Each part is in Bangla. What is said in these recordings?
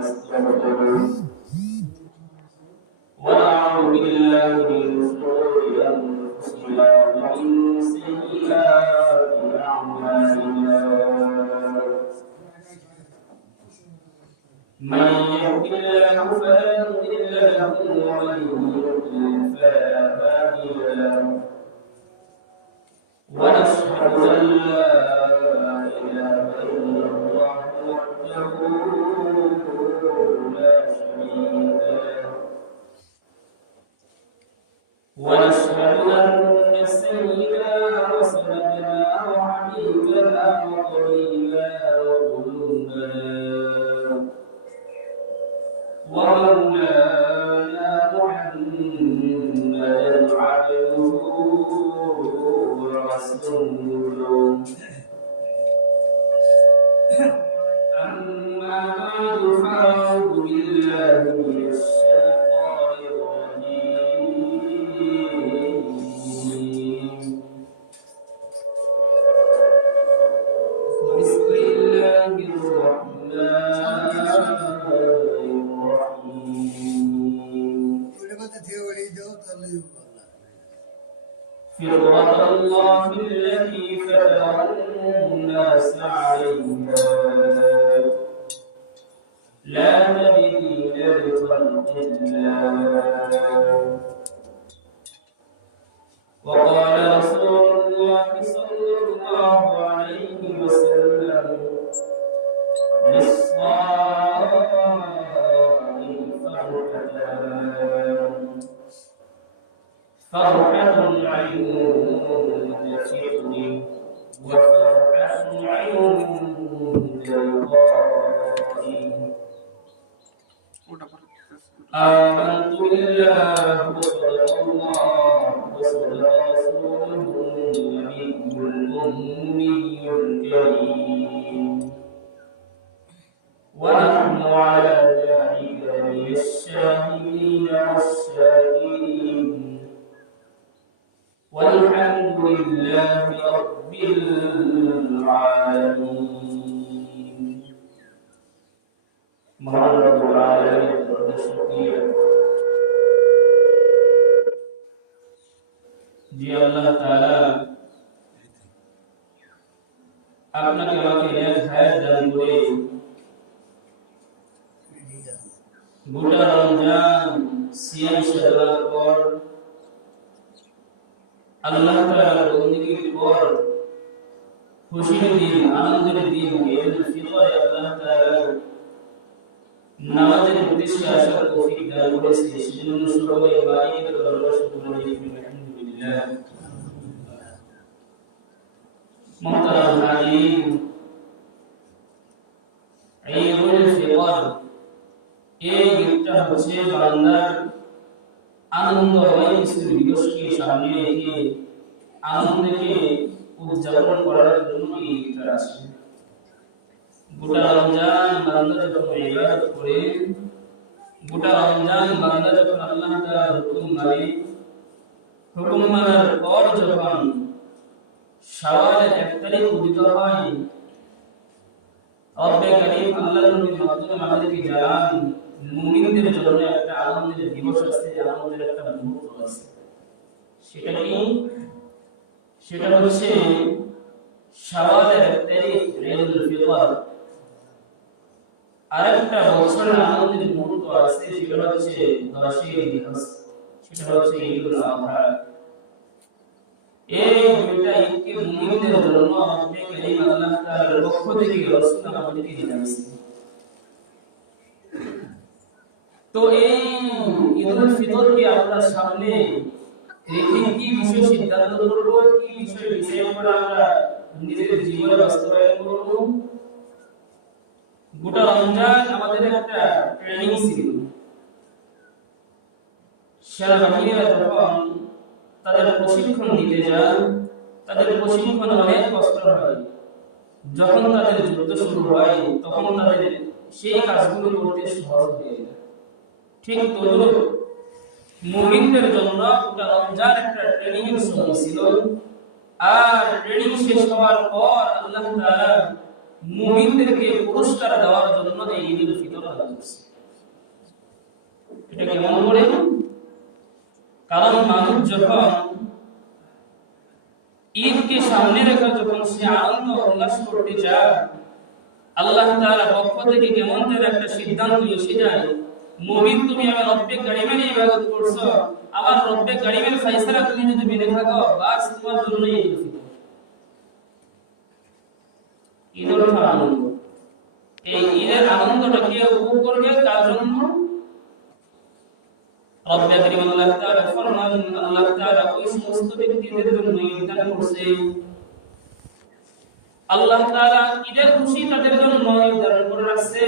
ونستغفره ونعوذ بالله من شرور أنفسنا ومن سيئات أعمالنا من يهد الله فلا مضل له ومن يضلل فلا هادي له ونشهد أن لا إله إلا الله وحده لا شريك له ونشهد أن سيدنا وسندنا وحبيبنا وطبيبنا وقلوبنا ومولانا محمدا عبده ورسوله أما بعد فأعوذ بالله من الشيطان الرجيم بسم الله الرحمن فطرة الله التي فطر الناس عليها لا تبديل لخلق الله وقال رسول الله صلى الله عليه وسلم للصائم فرحة عند شكره وفرحة عند لقائه آمنت بالله وصدق الله وصدق رسوله النبي الأمي الكريم ونحن على ذلك من الشاهدين والشاكرين والحمد لله رب العالمين মহান রব্বুল আলামিনের দরবারে শুকরিয়া যে আল্লাহ তাআলা আপনাকে আমাকে নেক হায়াত দান করে গোটা রমজান সিয়াম সাধনার পর আল্লাহ তাআলার বندگির পর খুশির দিন আনন্দের দিন ঈদুল ফিতরে আল্লাহ তাআলা নামাজের উদ্দেশ্যে আসার তৌফিক দান করেছে সেজন্য সকলে বাড়ির দরবার শুকর করি আলহামদুলিল্লাহ মুহতারাম হাজির ঈদুল ফিতর এই ঈদটা হচ্ছে বান্দার আনন্দময় কিছু দিবসকে সামনে রেখে আনন্দকে উদযাপন করার জন্য এই ঈদটা আছে গোটা রমজান বান্দা যখন ইবাদত করে গোটা রমজান বান্দা যখন আল্লাহ তাআলার হুকুম মানে হুকুম মানার পর যখন শাওয়ালের 1 তারিখ উদিত হয় রব্বে কারীম আল্লাহর নবীর মাধ্যমে আমাদেরকে জানান মুমিনদের জন্য একটা আনন্দের দিবস আছে আনন্দের একটা মুহূর্ত আছে সেটা কি সেটা হচ্ছে শাওয়ালের 1 তারিখ ঈদুল ফিতর আরেকটা বছরের আনন্দের মুহূর্ত আছে সেটা হচ্ছে 10ই দিবস সেটা হচ্ছে ঈদুল আযহা এই দুইটা ঈদকে মুমিনদের জন্য রব্বে কারীম আল্লাহ তাআলার পক্ষ থেকে রাসূল আমাদেরকে জানিয়েছেন তো এই ঈদুল ফিতরকে আমরা সামনে রেখে কি বিষয় সিদ্ধান্ত করব কি বিষয় আমরা নিজেদের জীবনে বাস্তবায়ন করব গোটা রমজান আমাদের একটা ট্রেনিং ছিল সেনাবাহিনীরা যখন তাদের প্রশিক্ষণ নিতে যান তাদের প্রশিক্ষণ অনেক কষ্ট হয় যখন তাদের যুদ্ধ শুরু হয় তখন তাদের সেই কাজগুলো করতে সহজ হয়ে যায় ঠিক তদ্রুপ মুমিনদের জন্য গোটা রমজান একটা ট্রেনিং এর সময় ছিল আর ট্রেনিং শেষ হওয়ার পর আল্লাহ তাআলা মুমিনদেরকে পুরস্কার দেওয়ার জন্য এই ঈদুল ফিতর আদায় করছে। এটা কেমন করে? কারণ মানুষ যখন ঈদকে সামনে রেখে যখন সে আনন্দ উল্লাস করতে চায়, আল্লাহ তাআলা পক্ষ থেকে কেমন যেন একটা সিদ্ধান্ত এসে যায়, মুমিন তুমি আমার রব্বে কারীমের ইবাদত করছো, আমার রব্বে কারীমের ফয়সালা তুমি যদি মেনে থাকো, বাস তোমার জন্য ঈদুল ফিতর। ঈদের আনন্দ, এই ঈদের আনন্দটা কে উপভোগ করবে? কার জন্য? রব্বে কারীম আল্লাহ তাআলা ফরমান, আল্লাহ তাআলা ওই সমস্ত ব্যক্তিদের জন্য ঈদ দান করছে, আল্লাহ তাআলা ঈদের খুশি তাদের জন্য ঈদ দান করে রাখছে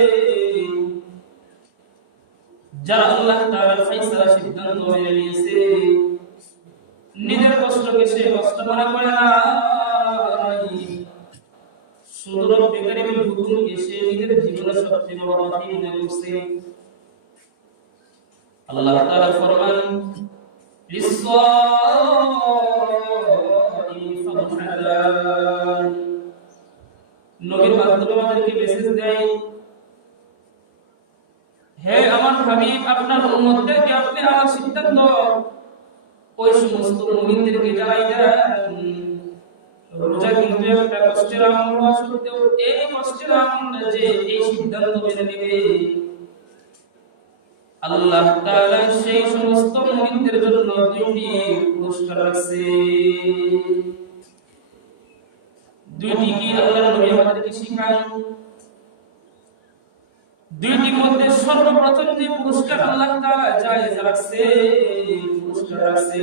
যারা আল্লাহ তাআলার ফয়সালা সিদ্ধান্ত মেনে নিয়েছে, নিজের কষ্টকে সে কষ্ট মনে করে না, শুধু রব্বে কারীমের হুকুমকে সে নিজের জীবনের সবচেয়ে বড় পাথি মনে করছে। আল্লাহ তাআলা ফরমান, লিস-সাইমি ফারহাতান, নবীর মাধ্যমে আমাদেরকে মেসেজ দেয়, হে আমার হাবিব, আপনার উম্মতদেরকে আপনি আমার সিদ্ধান্ত ওই সমস্ত মুমিনদেরকে জানাই দেন, রোজা কিন্তু একটা কষ্টের আমল হওয়া সত্ত্বেও এই কষ্টের আমলটা যে এই সিদ্ধান্ত মেনে নেবে, আল্লাহ তাআলা সেই সমস্ত মুমিনদের জন্য দুইটি পুরস্কার রাখছে। দুইটি কি আল্লাহর নবী আমাদেরকে শিখান? দুইটির মধ্যে সর্বপ্রথম যে পুরস্কার আল্লাহ তাআলা জায়েজ রাখছে, পুরস্কার রাখছে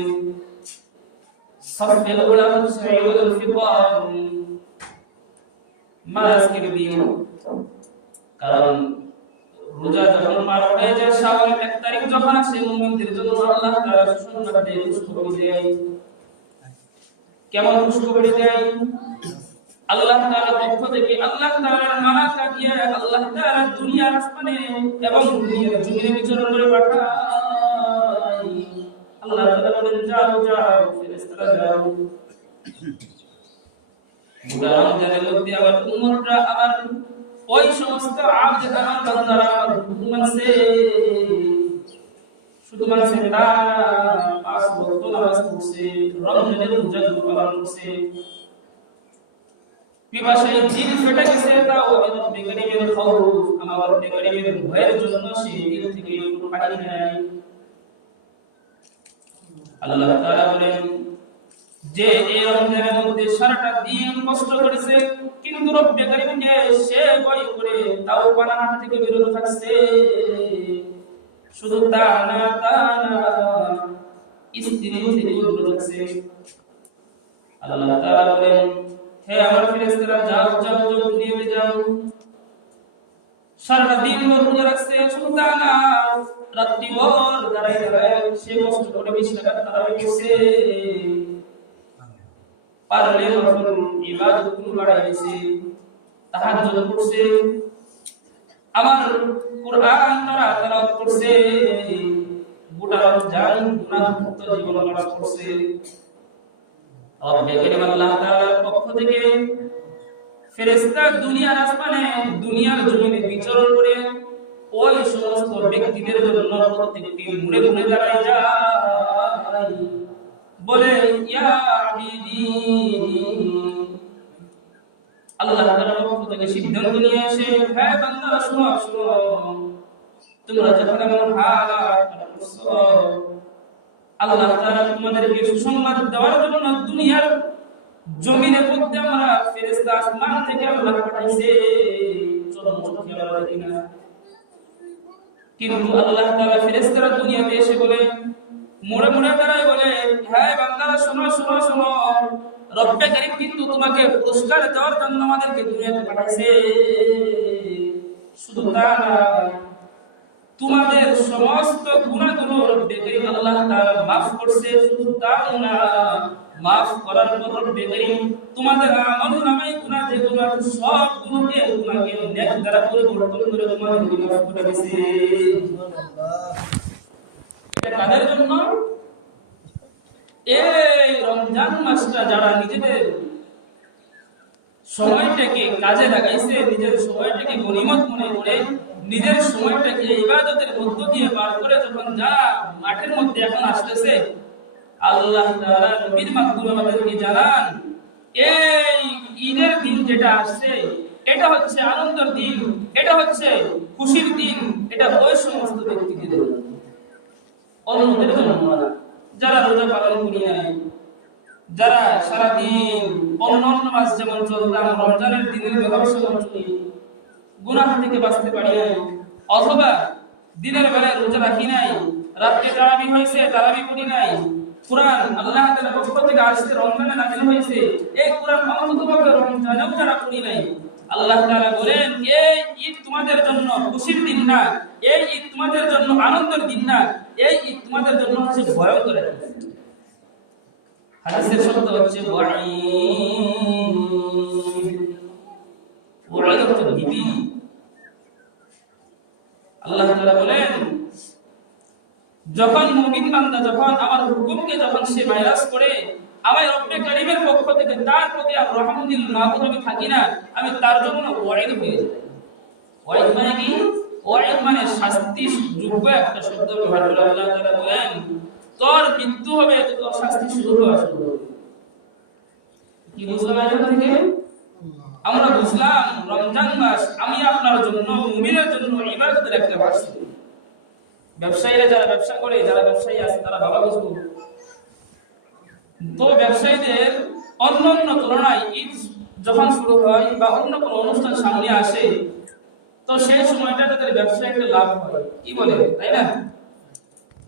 সাফিল উলাম সাইয়ুল ফিতর, মাসকের দিন। কারণ রোজা যখন পার হয়ে যায়, শাওয়াল 1 তারিখ যখন আসে, মুমিনদের জন্য আল্লাহ তাআলা সুসংবাদে খুশখবরি দেয়। কেমন খুশখবরি দেয়? আল্লাহ তাআলার পক্ষ থেকে আল্লাহ তাআলার মালাকা দিয়ে আল্লাহ তাআলা দুনিয়ার আসমানে এবং দুনিয়ার জমিনে বিচরণ করে পাঠায়। আল্লাহ তাআলা বলেন, যাও যাও ফেরেশতারা যাও। রমজানের মধ্যে আমার উম্মতরা আমার ওই সমস্ত আবদ আমার বান্দারা আমার হুকুম মানছে, শুধু মানছে না, 5 ওয়াক্ত নামাজ পড়ছে, রমজানের রোজা পালন করছে, পিপাসায় দিল ফেটে গেছে, তাও আমি রব্বে কারীমের খৌফ, আমার রব্বে কারীমের ভয়ের জন্য সে দিল থেকে একটু পানি নেয়। আল্লাহ তাআলা বলেন যে এই রমজানের মধ্যে সারাটা দিন কষ্ট করেছে, কিন্তু রব্বে কারীমকে সে ভয় করে তাও পানাহার থেকে বিরত থাকছে। শুধু তা না স্ত্রী থেকে বিরত থাকছে। আল্লাহ তাআলা বলেন, হে আমার ফেরেশতারা, যাও যাও যাও নিয়ে যাও। সারাটা দিন রোজা রাখছে, শুধু তা না, রাত্রিভর দাঁড়ায় দাঁড়ায় সে কষ্ট করে 20 টাকা তারাবি করছে, পারলে নফল ইবাদত গুলো বাড়াই দিয়েছে, তাহাজ্জুদ করছে, আমার কুরআন তারা তেলাওয়াত করছে, গোটা রমজান গুনাহমুক্ত জীবন গড়া করছে। রব্বে কারীম আল্লাহ তাআলার পক্ষ থেকে ফেরেশতা দুনিয়ার আসমানে দুনিয়ার জমিনে বিচরণ করে ওই সমস্ত ব্যক্তিদের জন্য প্রত্যেকটি মুড়ে মুড়ে দাঁড়ায় যায়, বলে, ইয়া আবিদি, আল্লাহ তাআলার পক্ষ থেকে সিদ্ধান্ত নিয়ে এসে, হে বান্দারা শোনো শোনো, তোমরা যখন এমন হালাত করছো, আল্লাহ তাআলা তোমাদেরকে সুসংবাদ দেওয়ার জন্য দুনিয়ার জমিনে মধ্যে আমরা ফেরেশতা আসমান থেকে আল্লাহ পাঠাইছে, চলো চোখে আমরা দেখি না। কিন্তু আল্লাহ তাআলা ফেরেশতারা দুনিয়াতে এসে বলে, মোড়ে মোড়ে দাঁড়ায় বলে, হে বান্দারা শোনো শোনো শোনো, রব্বে কারীম কিন্তু তোমাকে পুরস্কার দেওয়ার জন্য আমাদেরকে দুনিয়াতে পাঠাইছে। শুধু তা না, তোমাদের সমস্ত গুনাহগুলো রব্বে কারীম আল্লাহ তাআলা maaf করছে। শুধু তা না, maaf করার পর রব্বে কারীম তোমাদের আমলনামায় গুনাহ যেগুলো আছে সব গুলোকে তোমাকে নেক দ্বারা পরিবর্তন করে তোমাদেরকে maaf করে দিয়েছে। এটা কাদের জন্য? এই রমজান মাসটা যারা নিজেদের সময়টাকে কাজে লাগাইছে, নিজের সময়টাকে গনিমত মনে করে নিজের সময়টাকে ইবাদতের মধ্য দিয়ে পার করে যখন যারা মাঠের মধ্যে এখন আসতেছে, আল্লাহ তাআলা নবীর মাধ্যমে আমাদেরকে জানান এই ঈদের দিন যেটা আসছে এটা হচ্ছে আনন্দের দিন, এটা হচ্ছে খুশির দিন, এটা ওই সমস্ত ব্যক্তিদের জন্য, অন্যদের জন্য না। যারা রোজা পালন করি নাই, যারা সারাদিন অন্যান্য মাস যেমন চলতাম রমজানের দিনের ব্যবসা চলি, গুনাহ থেকে বাঁচতে পারি নাই, অথবা দিনের বেলায় রোজা রাখি নাই, রাতে তারাবি হয়েছে তারাবি করি নাই, কুরআন আল্লাহ তাআলার পক্ষ থেকে আসছে রমজানে নাযিল হয়েছে, এই কুরআন অন্ততপক্ষে রমজানেও যারা পড়ি নাই, আল্লাহ তাআলা বলেন এই ঈদ তোমাদের জন্য খুশির দিন না, এই ঈদ তোমাদের জন্য আনন্দের দিন না, এই ঈদ তোমাদের জন্য হচ্ছে ভয়ঙ্কর দিন। হাদিসের শব্দ হচ্ছে ওয়াঈদ, অর্থ ভীতি। আল্লাহ তাআলা বলেন যখন মুমিন বান্দা যখন আমার হুকুমকে যখন সে মাইরাজ করে আমার রব্বে কারীমের পক্ষ থেকে তার প্রতি আর রহমতুল নাযিল আমি থাকি না, আমি তার জন্য ওয়াঈদ হয়ে যাই। ওয়াঈদ মানে কি? ওয়াঈদ মানে শাস্তি যোগ্য একটা শব্দ ব্যবহার করে আল্লাহ তাআলা বলেন তোর মৃত্যু হবে, তোর শাস্তি শুরু হওয়া শুরু হবে। কি বুঝলাম এখান থেকে? আমরা বুঝলাম রমজান মাস আমি আপনার জন্য মুমিনের জন্য ইবাদতের একটা মাস। ব্যবসায়ীরা যারা ব্যবসা করে, যারা ব্যবসায়ী আছে তারা ভালো বুঝবো। তো ব্যবসায়ীদের অন্যান্য তুলনায় ঈদ যখন শুরু হয় বা অন্য কোনো অনুষ্ঠান সামনে আসে, তো সেই সময়টা তাদের ব্যবসায় একটা লাভ হয়। কি বলে, তাই না?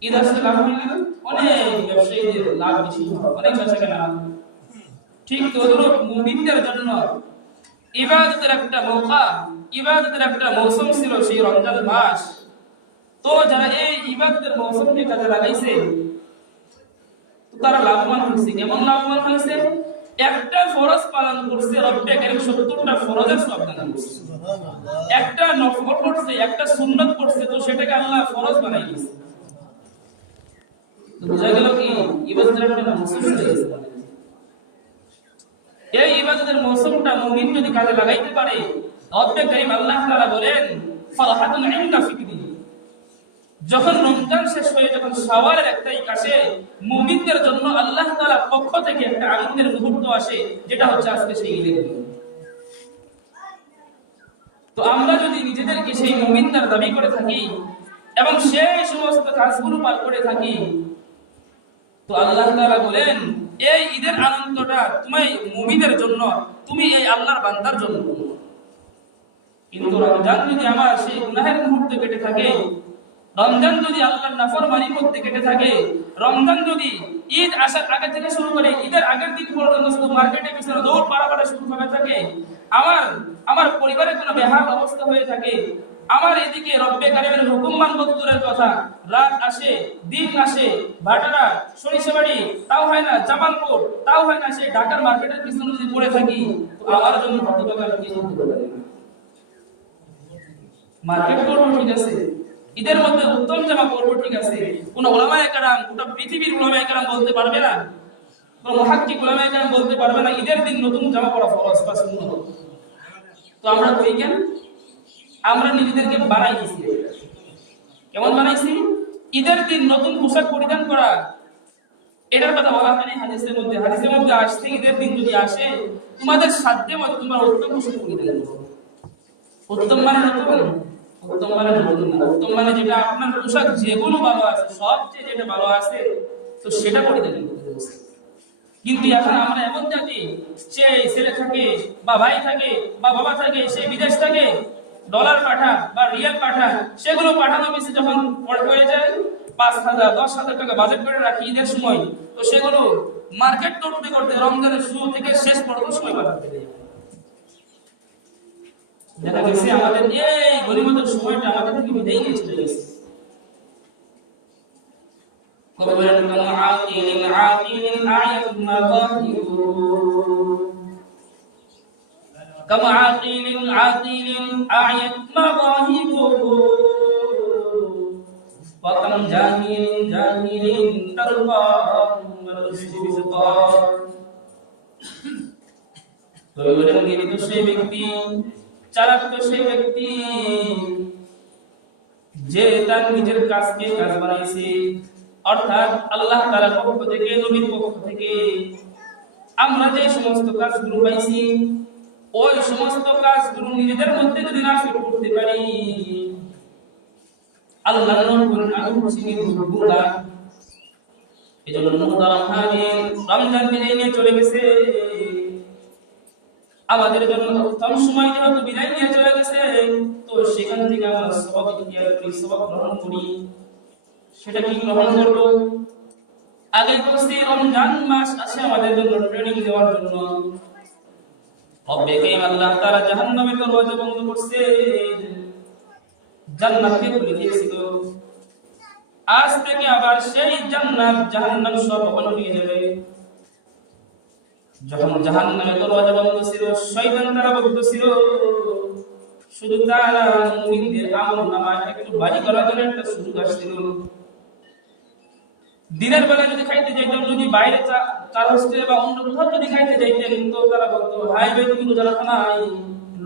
ঈদ আসলে লাভ হয় না? অনেক ব্যবসায়ীদের লাভ বেশি হয়, অনেক বেচা কেনা। ঠিক তদ্রূপ মুমিনদের জন্য ইবাদতের একটা মৌকা, ইবাদতের একটা মৌসুম ছিল সেই রমজান মাস। তো যারা এই ইবাদতের মৌসুমকে কাজে লাগাইছে তারা লাভবান হয়েছে। কেমন লাভবান হয়েছে? একটা ফরজ পালন করছে, রব্বে কারীম 70টা ফরজের সওয়াব দান করছে। একটা নফল করছে, একটা সুন্নাত করছে, তো সেটাকে আল্লাহ ফরজ বানাই দিয়েছে। তো বুঝা গেল কি ইবাদতের একটা মৌসুম রয়েছে। এই ইবাদতের মৌসুমটা মুমিন যদি কাজে লাগাইতে পারে, রব্বে কারীম আল্লাহ তাআলা বলেন ফারহাতুন ইনদা ফিকরি, যখন রমজান শেষ হয়ে যখন শাওয়ালের 1 তারিখ আসে, মুমিনদের জন্য আল্লাহ তাআলার পক্ষ থেকে একটা আনন্দের মুহূর্ত আসে, যেটা হচ্ছে আজকে সেই ঈদের দিন। তো আমরা যদি নিজেদেরকে সেই মুমিনদের দাবি করে থাকি এবং সেই সমস্ত কাজগুলো পার করে থাকি, তো আল্লাহ তাআলা বলেন এই ঈদের আনন্দটা তুমি মুমিনের জন্য, তুমি এই আল্লাহর বান্দার জন্য। কিন্তু রমজান যদি আমার সেই গুনাহের মুহূর্তে কেটে থাকে, রমজান যদি আল্লাহর নাফরমানির মধ্যে কেটে থাকে, রমজান যদি ঈদ আসার আগে থেকে শুরু করে ঈদের আগের দিন পর্যন্ত শুধু মার্কেটে পিছনে দৌড় পাড়াপাড়া শুরু হয়ে থাকে, আমার পরিবারের কোনো বেহাল অবস্থা হয়ে থাকে, আমার এদিকে রব্বে কারীমের হুকুম মানব দূরের কথা, রাত আসে দিন আসে, ভাটারা সরিষাবাড়ি তাও হয় না, জামালপুর তাও হয় না, সেই ঢাকার মার্কেটের পিছনে যদি পড়ে থাকি, তো আমার জন্য হতভাগা কি হতে পারে? মার্কেট করবো ঠিক আছে, ঈদের মধ্যে উত্তম জামা পরবো ঠিক আছে, কোন উলামায়ে কেরাম, গোটা পৃথিবীর উলামায়ে কেরাম বলতে পারবে না, কোন মুহাক্কিক উলামায়ে কেরাম বলতে পারবে না ঈদের দিন নতুন জামা পরা ফরজ বা সুন্নাত। তো আমরা কই কেন? আমরা নিজেদেরকে বানাই দিয়েছি। কেমন বানাইছি? ঈদের দিন নতুন পোশাক পরিধান করা, এটার কথা বলা হয়নি হাদিসের মধ্যে। হাদিসের মধ্যে আসছে ঈদের দিন যদি আসে তোমাদের সাধ্যে মতো তোমরা উত্তম পোশাক পরিধান করো। উত্তম মানে নতুন, উত্তম মানে নতুন না, উত্তম মানে যেটা আপনার পোশাক যেগুলো ভালো আছে, সবচেয়ে যেটা ভালো আছে, তো সেটা পরিধান করতে হবে। কিন্তু এখন আমরা এমন জাতি, সে ছেলে থাকে বা ভাই থাকে বা বাবা থাকে, সে বিদেশ থাকে, ডলার পাঠা বা রিয়াল পাঠা, সেগুলো পাঠানো বেশি যখন হয়ে যায় 5,000 10,000 টাকা বাজেট করে রাখি ঈদের সময়, তো সেগুলো মার্কেট করতে করতে রমজানের শুরু থেকে শেষ পর্যন্ত সময় পাঠাতে যায়। দেখা গেছে আমাদের এই গরিবদের সময়টা আমাদের থেকে বিদায় নিয়ে চলে গেছে। কবরন কামআকিলিন আকিলিন আয়াত মাযাহিরু, কামআকিলিন আকিলিন আয়াত মাযাহিরু, ওয়া কাম জাহিলিন জাহিলিন তারবা মারসিবিজকা। দৈবজ্ঞানী তো সেই ব্যক্তি, চালাক তো সেই ব্যক্তি যে তার নিজের কাজকে কাজ বানাইছে। অর্থাৎ আল্লাহ তাআলার পক্ষ থেকে, নবীর পক্ষ থেকে আমরা যে সমস্ত কাজগুলো পাইছি, ওই সমস্ত কাজগুলো নিজেদের মধ্যে যদি না ফিট করতে পারি, আল্লাহর নবীর আনুগত্যের গুণা। এজন্য মুহতারাম হাজির, রমজান বিদায় নিয়ে চলে গেছে, আমাদের জন্য উত্তম সময় যেহেতু বিদায় নিয়ে চলে গেছে, তো সেখান থেকে আমরা সবক ইতিহাস করি, সবক গ্রহণ করি। সেটা কি গ্রহণ করব? আগে বলছি রমজান মাস আসে আমাদের জন্য ট্রেনিং দেওয়ার জন্য। অবেকে আল্লাহ তাআলা জাহান্নামের দরজা বন্ধ করছে, জান্নাতকে খুলে দিয়েছিল। আজ থেকে আবার সেই জান্নাত জাহান্নাম সব বন্ধ হয়ে যাবে। যখন জাহান্নামের দরজা বন্ধ ছিল, শয়তান তারা বলতেছিল শুধু তারা মুমিনদের আমলনামায় একটু বাজি করার জন্য একটা সুযোগ আসছিল। দিনের বেলা যদি খাইতে যাইতাম, যদি বাইরে তার হোস্টেলে বা অন্য কোথাও যদি খাইতে যাইতেন, তো তারা বলতো হাই ভাই তুমি রোজা রাখো নাই,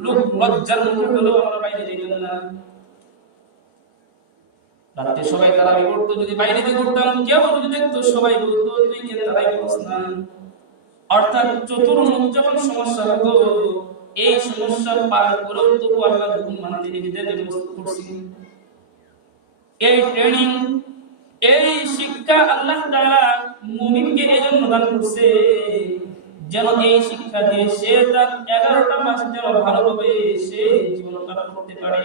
লোক লজ্জার মুখে হলেও আমরা বাইরে যাইতাম না। রাতে সবাই তারাবি করতো, যদি বাইরে করতাম কেউ যদি দেখতো সবাই বলতো তুই কেন তারাবি করছ না। অর্থাৎ চতুর্মুখ যখন সমস্যা হতো, এই সমস্যা পার করেও তবু আল্লাহর হুকুম মানতে নিজেদের প্রস্তুত করছি। এই ট্রেনিং, এই শিক্ষা আল্লাহ তাআলা মুমিনকে এজন্য দান করছে, যেন এই শিক্ষা দিয়ে সে তার 11টা মাস যেন ভালোভাবে সে জীবন পার করতে পারে।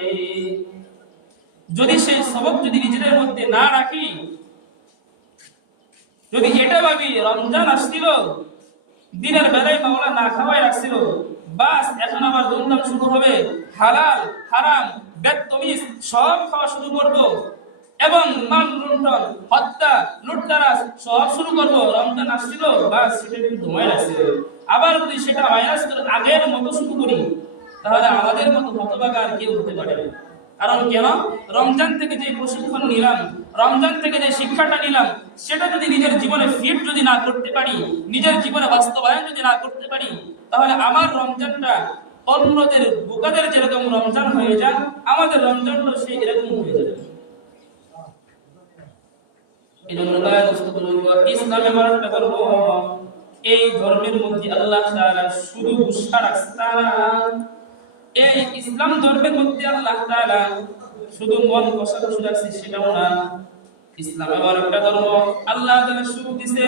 যদি সেই সবক যদি নিজেদের মধ্যে না রাখি, যদি এটা ভাবি রমজান আসছিল, দিনের বেলায় মাওলা না খাওয়াই রাখছিল, বাস এখন আবার ধুমধাম শুরু হবে, হালাল হারাম বেদতমিজ সব খাওয়া শুরু করব এবং মাল লুণ্ঠন হত্যা লুটতারাজ সব শুরু করব, রমজান আসছিল বাস সেটা একটু ধুমায় রাখছিল, আবার যদি সেটা মাইনাস করে আগের মতো শুরু করি, তাহলে আমাদের মতো হতভাগা আর কেউ হতে পারে না। কারণ কেন? রমজান থেকে যে প্রশিক্ষণ নিলাম, রমজান থেকে যে শিক্ষাটা নিলাম, সেটা যদি নিজের জীবনে ফিট যদি না করতে পারি, নিজের জীবনে বাস্তবায়ন যদি না করতে পারি, তাহলে আমার রমজানটা অন্যদের বোকাদের যেরকম রমজান হয়ে যায়, আমাদের রমজানটা সেই এরকম হয়ে যাবে। এই জন্য ইসলামে মানতে পারবো, এই ধর্মের মধ্যে আল্লাহ তাআলা শুধু উৎসাহ রাখছে না, এই ইসলাম ধর্মের মধ্যে আল্লাহ তাআলা শুধু মন কষাকষি রাখছে সেটাও না। ইসলাম এমন একটা ধর্ম, আল্লাহ তাআলা সুখ দিয়েছে,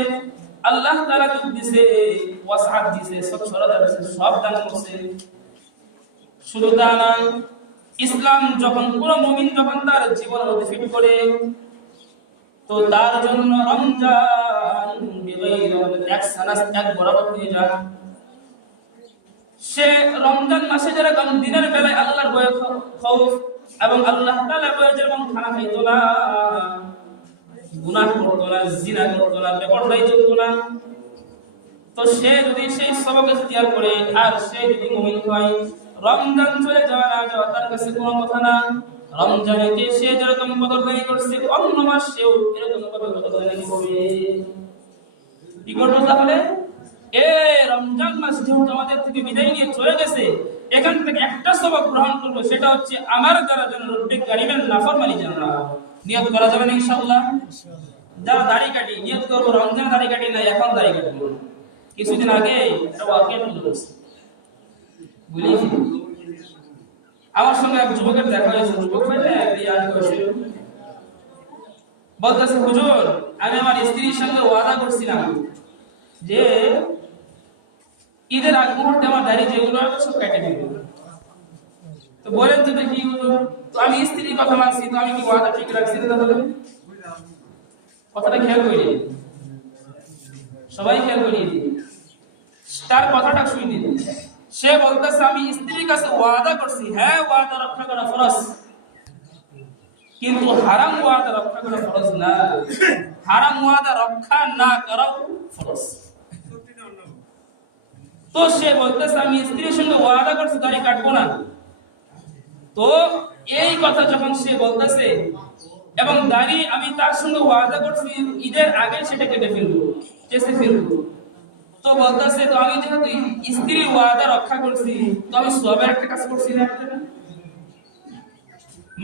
আল্লাহ তাআলা দুঃখ দিয়েছে, ওয়াসআত দিয়েছে, সচ্ছলতা দিয়েছে, সব দান করছে। শুধু তা না, ইসলাম যখন পুরো মুমিন যখন তার জীবন মধ্যে ফিট করে, তো তার জন্য রমজান এক সানাস এক বরাবর হয়ে যায়। সে রমজান মাসে যেরকম দিনের বেলায় আল্লাহর ভয়ে খৌফ এবং আল্লাহ তাআলার ভয়ে যেরকম খানা খাইতো না, গুনাহ করতো না, জিনা করতো না, বেপরদাই চলতো না, তো সে যদি সেই সবক ইখতিয়ার করে আর সে যদি মুমিন হয়, রমজান চলে যাওয়া না যাওয়া তার কাছে কোনো কথা না। রমজানে সে যেরকম কদরদানি করছে, অন্য মাস সেও এরকম কদরদানি করবে। কি করবো তাহলে? রমজান মাস যেহেতু আমাদের থেকে বিদায় নিয়ে চলে গেছে, এখান থেকে একটা সবক গ্রহণ করবো, সেটা হচ্ছে আমার দ্বারা যেন রব্বে কারীমের নাফরমানি যেন না হয়। নিয়ত করা যাবে না ইনশাআল্লাহ? যারা দাড়ি কাটি নিয়ত করবো রমজান দাড়ি কাটি না, এখন দাড়ি কাটবো। কিছুদিন আগে একটা ওয়াকিয়া বলছি, বুঝলি, আমার সঙ্গে এক যুবকের দেখা হয়েছে। যুবক বলতেছে, হুজুর আমি আমার স্ত্রীর সঙ্গে ওয়াদা করছিলাম যে ঈদের আগ মুহূর্তে আমার দাড়ি যেগুলো আছে সব কেটে দিব। তো বলেন তো দেখি হুজুর, তো আমি স্ত্রীর কথা মানছি, তো আমি কি ওয়াদা ঠিক রাখছি? তাহলে কথাটা খেয়াল করি, সবাই খেয়াল করি, তার কথাটা শুনি। সে বলতেছে আমি স্ত্রীর কাছে ওয়াদা করছি, হ্যাঁ ওয়াদা রক্ষা করা ফরজ, কিন্তু হারাম ওয়াদা রক্ষা করা ফরজ না, হারাম ওয়াদা রক্ষা না করাও ফরজ। তো সে বলতেছে আমি স্ত্রীর সঙ্গে ওয়াদা করছি দাড়ি কাটবো না। তো এই কথা যখন সে বলতেছে এবং দাড়ি আমি তার সঙ্গে ওয়াদা করছি ঈদের আগে সেটা কেটে ফেলবো, চেষ্টা ফেলবো, তো বলতেছে তো আমি যেহেতু স্ত্রীর ওয়াদা রক্ষা করছি তো আমি সবের একটা কাজ করছি না।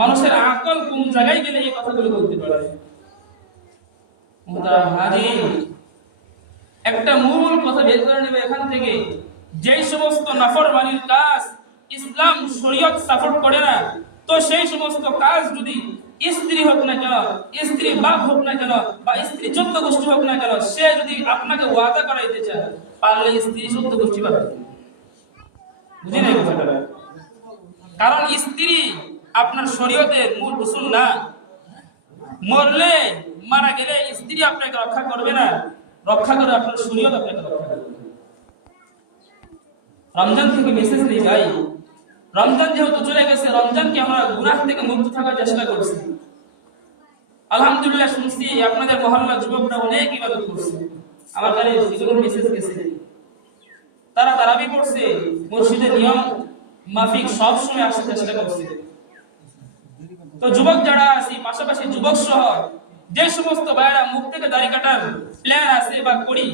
মানুষের আকল কোন জায়গায় গেলে এই কথাগুলো বলতে পারে? একটা মূল কথা বের করে নেবে এখান থেকে, যে সমস্ত নাফরমানির কাজ ইসলাম শরীয়ত সাপোর্ট করে না, তো সেই সমস্ত কাজ যদি স্ত্রী হোক না কেন, স্ত্রী বাপ হোক না কেন, বা স্ত্রী চোদ্দ গোষ্ঠী হোক না কেন, সে যদি আপনাকে ওয়াদা করাইতে চায় পারলে স্ত্রী চোদ্দ গোষ্ঠী পাবে। বুঝি না কথাটা? কারণ স্ত্রী আপনার শরীয়তের মূল উসুল না। মরলে মারা গেলে স্ত্রী আপনাকে রক্ষা করবে না, রক্ষা করে আপনার শরীয়ত আপনাকে রক্ষা করবে। রমজান থেকে মেসেজ নেই ভাই, রমজান যেহেতু চলে গেছে, রমজানকে আমরা গুনাহ থেকে মুক্ত থাকার চেষ্টা করছি। আলহামদুলিল্লাহ শুনছি আপনাদের মহল্লা যুবকরা অনেক ইবাদত করছে, আমার কাছে দুজন মেসেজ গেছে, তারা তারাবি পড়ছে, মসজিদের নিয়ম মাফিক সব সময় আসার চেষ্টা করছে। তো যুবক যারা আছে, পাশাপাশি যুবক সহ যে সমস্ত ভাইরা মুখ থেকে দাড়ি কাটার প্ল্যান আছে বা করি,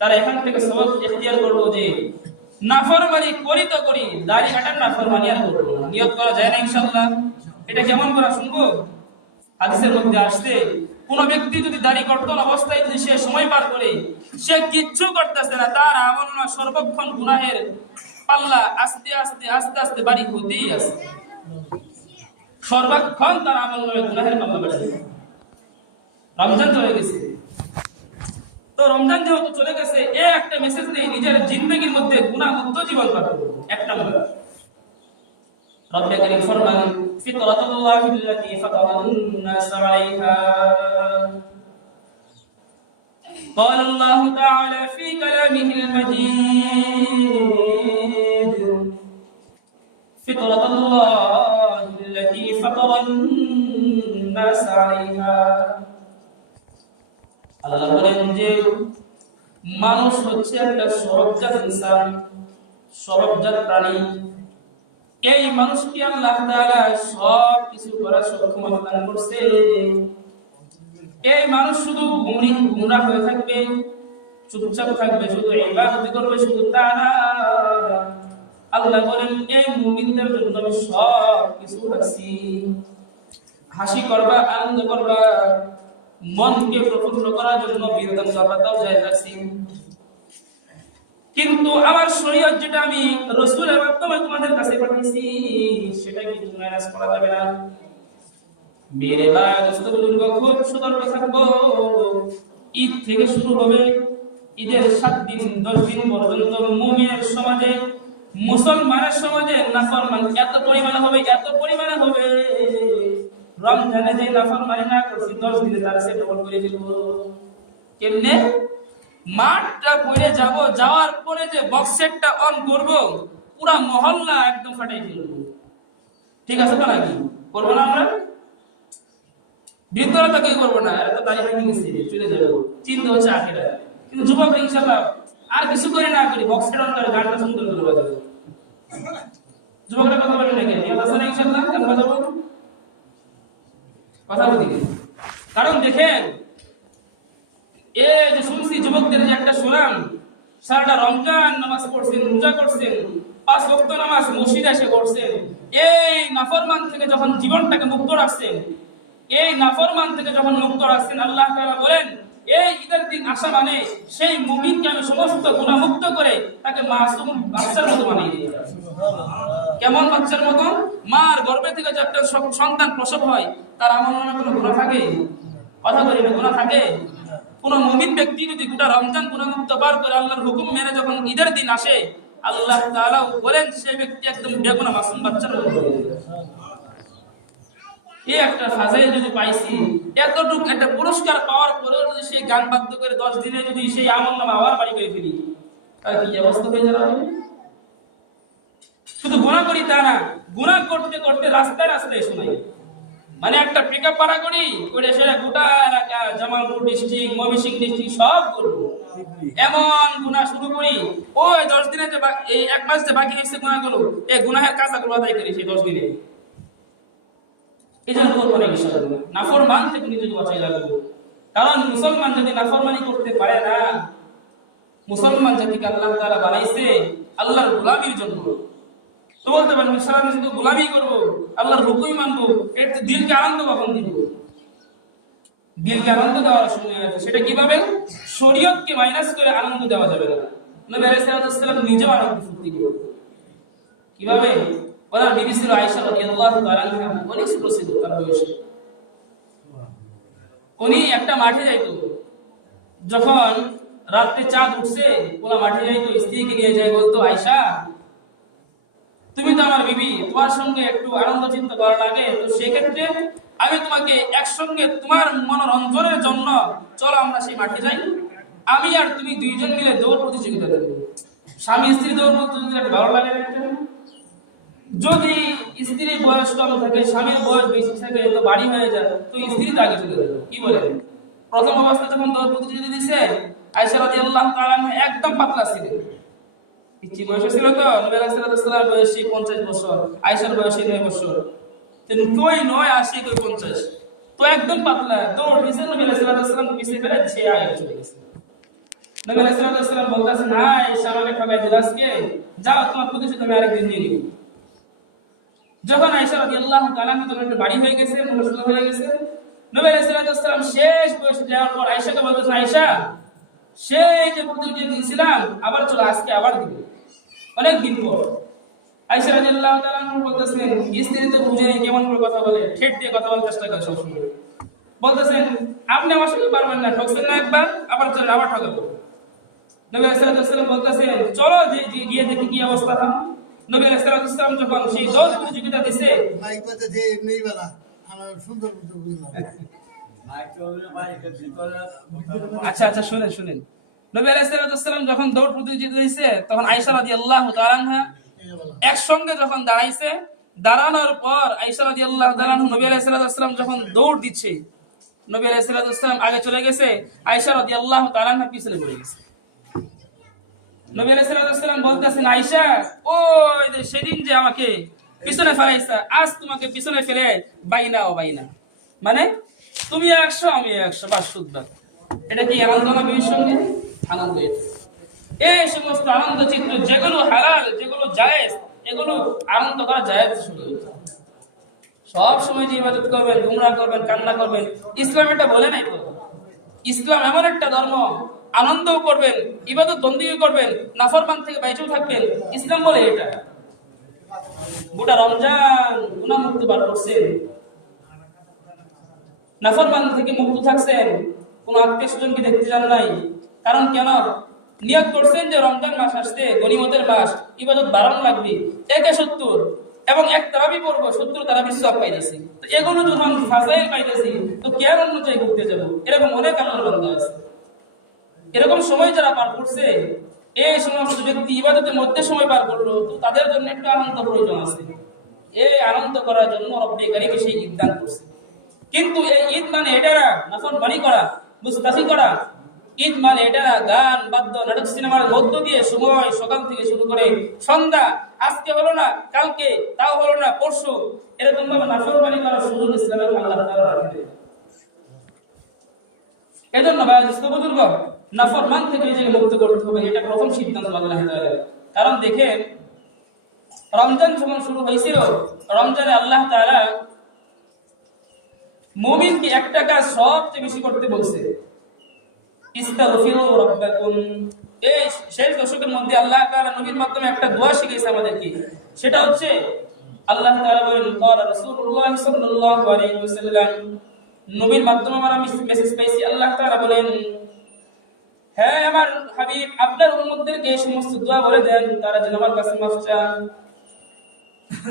তারা এখান থেকে সবক ইখতিয়ার করবো যে নাফরমানি করি তো করি, দাড়ি কাটার নাফরমানি আর করবো না। নিয়ত করা যায় না ইনশাআল্লাহ? এটা কেমন করা শুনবো? হাদিসের মধ্যে আসছে, কোন ব্যক্তি যদি দাড়ি কর্তন অবস্থায় যদি সে সময় পার করে, সে কিচ্ছু করতেছে না, তার আমলনামা সর্বক্ষণ গুনাহের পাল্লা আস্তে আস্তে আস্তে আস্তে বাড়ি হতেই আছে, সর্বক্ষণ তার আমলনামায় গুনাহের পাল্লা বাড়ছে। রমজান চলে গেছে, তো রমজান যেহেতু চলে গেছে, একটা মেসেজ নেই, নিজের জিন্দেগির মধ্যে গুনাহ মুক্ত জীবন কাটাবো। এক নম্বর, রব্বে কারীম ফরমান ফিতরাতুল্লাহিল্লাতী ফাতারান-নাস আলাইহা। قال الله تعالى في كلامه المجيد فطرة الله التي فطر الناس عليها। আল্লাহ বলেন যে মানুষ হচ্ছে একটা সরবজাত ইনসান, সরবজাত প্রাণী। এই মানুষকে আল্লাহ তাআলা সব কিছু করার সক্ষমতা দান করছে। এই মানুষ শুধু গুমরাহ হয়ে থাকবে, চুপচাপ থাকবে, শুধু ইবাদত করবে, শুধু তা না। আল্লাহ বলেন এই মুমিনদের জন্য আমি সব কিছু রাখছি। হাসি করবা, আনন্দ করবা, মনকে প্রফুল্ল করার জন্য বিনোদন করবাটাও জায়েজ রাখছি। কিন্তু আমার শরীয়ত যেটা আমি রাসূলের মাধ্যমে তোমাদের কাছে পাঠিয়েছি, সেটা কি মাইনাস করা যাবে না। মেরে ভাই দোস্ত বুজুর্গ, খুব সতর্ক থাকবো। ঈদ থেকে শুরু হবে, ঈদের 7 দিন 10 দিন পর্যন্ত মুমিনের সমাজে, মুসলমানের সমাজে নাফরমান এত পরিমাণে হবে, এত পরিমাণে হবে, রমজানে যে নাফরমানি না করছি 10 দিনে তার সে ডবল করে ফেলবো। কেমনে? মাঠটা পড়ে যাব, যাওয়ার পরে যে বক্স সেটটা অন করব, পুরা মহল্লা একদম ফাটাই ফেলবো। ঠিক আছে তো নাকি? করবো না আমরা? ভিতরে তো কেউ করবো না, এত দাঁড়িয়ে ভেঙে গেছে, চলে যাবে, চিন্তা হচ্ছে আখেরা। কিন্তু যুবকরা ইনশাআল্লাহ আর কিছু করে না করি, বক্স সেট অন করে গানটা সুন্দর করে বাজাবে। যুবকরা কথা বলবে নাকি? ইনশাআল্লাহ কেন বাজাবো? কথা বলি, কারণ দেখেন এই যে শুনছি যুবকদের যে একটা শুনাম, সারাটা রমজান নামাজ পড়ছেন, রোজা করছেন, 5 ওয়াক্ত নামাজ মসজিদে এসে পড়ছেন, এই নাফরমান থেকে যখন জীবনটাকে মুক্ত রাখছেন, এই নাফরমান থেকে যখন মুক্ত রাখছেন, আল্লাহ তাআলা বলেন এই ঈদের দিন আসা মানে সেই মুমিনকে আমি সমস্ত গুনাহ মুক্ত করে তাকে মাসুম বাচ্চার মতো বানিয়ে দিই। কেমন বাচ্চার মতো? মার গর্ভে থেকে যে একটা সন্তান প্রসব হয়, তার আমলনামায় কোনো গুনাহ থাকে? কথা বলি না, গুনাহ থাকে? কোন মুমিন ব্যক্তি যদি গোটা রমজান গুনাহমুক্ত পার করে আল্লাহর হুকুম মেনে যখন ঈদের দিন আসে, আল্লাহ তাআলা বলেন সেই ব্যক্তি একদম বেগুনাহ মাসুম বাচ্চার মতো হয়ে যাবে। এই একটা ফাজাইল যদি পাইছি, এতটুকু একটা পুরস্কার পাওয়ার পরেও যদি সেই গান বাদ্য করে 10 দিনে যদি সেই আমলনামা আবার বাড়ি করে ফেলি, তার কি অবস্থা হয়ে যাবে? শুধু গুনাহ করি তা না, গুনাহ করতে করতে রাস্তায় রাস্তায় শোনাই, মানে একটা পিকআপ ভাড়া করি করে সেটা গোটা এলাকা, জামালপুর ডিস্ট্রিক্ট, ময়মনসিংহ ডিস্ট্রিক্ট সব করবো, এমন গুনাহ শুরু করি। ওই 10 দিনে যে এই 1 মাস যে বাকি হয়েছে গুনাহগুলো, এই গুনাহের কাজগুলো আদায় করি সেই 10 দিনে। এই জন্য করবো না ইনশাআল্লাহ, নাফরমান থেকে নিজেকে বাঁচাই লাগবে। কারণ মুসলমান যদি নাফরমানি করতে পারে না, মুসলমান জাতিকে আল্লাহ তাআলা বানাইছে আল্লাহর গোলামির জন্য। তো বলতে পারেন সারা দেশে তো গোলামি করবো, আল্লাহর হুকুমই মানবো, এর দিলকে আনন্দ কখন দিব? দিলকে আনন্দ দেওয়ার সময় আছে, সেটা কিভাবে? শরীয়তকে মাইনাস করে আনন্দ দেওয়া যাবে না। নবী আলাইহিস সালাম নিজেও আনন্দ ফুর্তি করতেন। কিভাবে? ওনার বিবি ছিল আয়েশা রাদিয়াল্লাহু তাআলা আনহা, অনেক ছোট ছিল তার বয়স। উনি একটা মাঠে যাইতো, যখন রাতে চাঁদ উঠছে ওরা মাঠে যাইতো, স্ত্রীকে নিয়ে যায়, বলতো আয়েশা তুমি তো আমার বিবি, তোমার সঙ্গে একটু আনন্দ চিন্তা করা লাগে, তো সেক্ষেত্রে আমি তোমাকে একসঙ্গে তোমার মনোরঞ্জনের জন্য চলো আমরা সেই মাঠে যাই, আমি আর তুমি দুইজন মিলে দৌড় প্রতিযোগিতা দেব। স্বামী স্ত্রী দৌড় প্রতিযোগিতা ভালো লাগে একটা? যদি স্ত্রীর বয়স কম থাকে, স্বামীর বয়স বেশি থাকে, তো বাড়ি হয়ে যায়, তো স্ত্রী তো আগে চলে যাবে। কি বলে? প্রথম অবস্থায় যখন দৌড় প্রতিযোগিতা দিছে, আয়েশা রাদিয়াল্লাহু তাআলা একদম পাতলা ছিলেন, পিচ্চি বয়স ছিল। তো নবী আলাইহিস সালাম বয়স 50 বছর, আয়েশার বয়স 9 বছর, কই 9 80 কই 50, তো একদম পাতলা। দৌড় দিছে, নবী আলাইহিস সালাম পিছিয়ে ফেলে সে আগে চলে গেছে। নবী আলাইহিস সালাম বলতেছেন না আয়েশা আমাকে ঠকাই দিল আজকে, যাও তোমার প্রতিশোধ আমি আরেকদিন নিয়ে নিব। যখন আয়েশা রাদিয়াল্লাহু তাআলা যখন বাড়ি হয়ে গেছে, মুসলমান হয়ে গেছে, নবী আলাইহিস সালাম শেষ বয়সে যাওয়ার পর আয়েশাকে বলতেছেন আয়েশা সেই যে প্রতিযোগিতা দিয়েছিলাম আবার চলো, আজকে আবার দিব, অনেক দিন পর। আয়েশা রাদিয়াল্লাহু তাআলা বলতেছেন স্ত্রী তো বুঝে কেমন করে কথা বলে, ঠেট দিয়ে কথা বলার চেষ্টা করে সবসময়। বলতেছেন আপনি আমার সাথে পারবেন না, ঠকছেন না একবার, আবার চলেন আবার ঠকাবো। নবী আলাইহিস সালাম বলতেছেন চলো যে গিয়ে দেখি কি অবস্থা। নবী আলাইহিস সালাম যখন সেই দৌড় প্রতিযোগিতা দিছে, মাইকটাতে যে এমনিই বলা আমার সুন্দর মতো বুঝলাম। আচ্ছা আচ্ছা শুনেন শুনেন। নবী আলাইহিস সালাম যখন দৌড় প্রতিযোগিতা দিছে, তখন আয়েশা রাদিয়াল্লাহু তাআলা আনহা একসঙ্গে যখন দাঁড়াইছে, দাঁড়ানোর পর আয়েশা রাদিয়াল্লাহু তাআলা আনহা নবী আলাইহিস সালাম যখন দৌড় দিচ্ছে, নবী আলাইহিস সালাম আগে চলে গেছে, আয়েশা রাদিয়াল্লাহু তাআলা আনহা পিছনে পড়ে গেছে। নবী আলাইহিস সালাম বলতেছেন আয়েশা ওই যে সেদিন যে আমাকে পিছনে ফেলাইছা, আজ তোমাকে পিছনে ফেলে বাইনা ও বাইনা, মানে তুমি 100 আমি 100, বাস শুদ্ধ। এটা কি আনন্দ না বিয়ের সঙ্গে? আনন্দ। এই সমস্ত আনন্দ চিত্র যেগুলো হালাল, যেগুলো জায়েজ, এগুলো আনন্দ করা জায়েজ। সব সময় যে ইবাদত করবেন, গুমরাহ করবেন, কান্না করবেন, ইসলাম এটা বলে নাই তো। ইসলাম এমন একটা ধর্ম, আনন্দও করবেন, ইবাদত বন্দিও করবেন, নাফরমান থেকে বাইরেও থাকবেন, ইসলাম বলে এটা। গোটা রমজান গুনাহমুক্ত বার করছেন, নাফরমান থেকে মুক্ত থাকছেন, কোন আত্মীয় স্বজনকে দেখতে যান নাই। কারণ কেন? নিয়ত করছেন যে রমজান মাস আসছে, গনিমতের মাস, ইবাদত বাড়ানো লাগবে, 1/70 এবং এক তারাবি পড়ব, 70 তারাবি সওয়াব পাইতেছি। তো এগুলো যখন ফাজাইল পাইতেছি, তো কেন অন্য জায়গায় ঘুরতে যাব? এরকম অনেক আল্লাহর বান্দা আছে। এরকম সময় যারা পার করছে, এই সমস্ত ব্যক্তি ইবাদতের মধ্যে সময় পার করলো, তো তাদের জন্য একটু আনন্দ প্রয়োজন আছে। এই আনন্দ করার জন্য রব্বে কারীম সেই ঈদ দান করছে। কিন্তু এই ঈদ মানে এটা না নাফরমানি করা, মুস্তাফি করা। ঈদ মানে এটা না গান বাদ্য নাটক সিনেমার মধ্য দিয়ে সময় সকাল থেকে শুরু করে সন্ধ্যা, আজকে হলো না কালকে, তাও হলো না পরশু, এরকম ভাবে নাফরমানি করার সুযোগ ইসলামের আল্লাহ তাআলা রাখেন। এজন্য ভাই বুজুর্গ, নাফরমান থেকে নিজেকে মুক্ত করতে হবে, এটা প্রথম সিদ্ধান্ত আল্লাহ তাআলা। কারণ দেখেন রমজান যখন শুরু হয়েছিল, রমজানে আল্লাহ তাআলা মুমিনকে একটা কাজ সবচেয়ে বেশি করতে বলছে, ইস্তাগফিরু রাব্বাকুম। এই শেষ দশকের মধ্যে আল্লাহ তাআলা নবীর মাধ্যমে একটা দোয়া শিখিয়েছে আমাদেরকে, সেটা হচ্ছে আল্লাহ তাআলা বলেন ক্বালা রাসূলুল্লাহ সাল্লাল্লাহু আলাইহি ওয়াসাল্লাম, নবীর মাধ্যমে আমরা মেসেজ পেয়েছি, আল্লাহ তাআলা বলেন হ্যাঁ আমার হাবিব আপনার উম্মতদেরকে এই সমস্ত দোয়া বলে দেন তারা যেন আমার কাছে মাফ চান।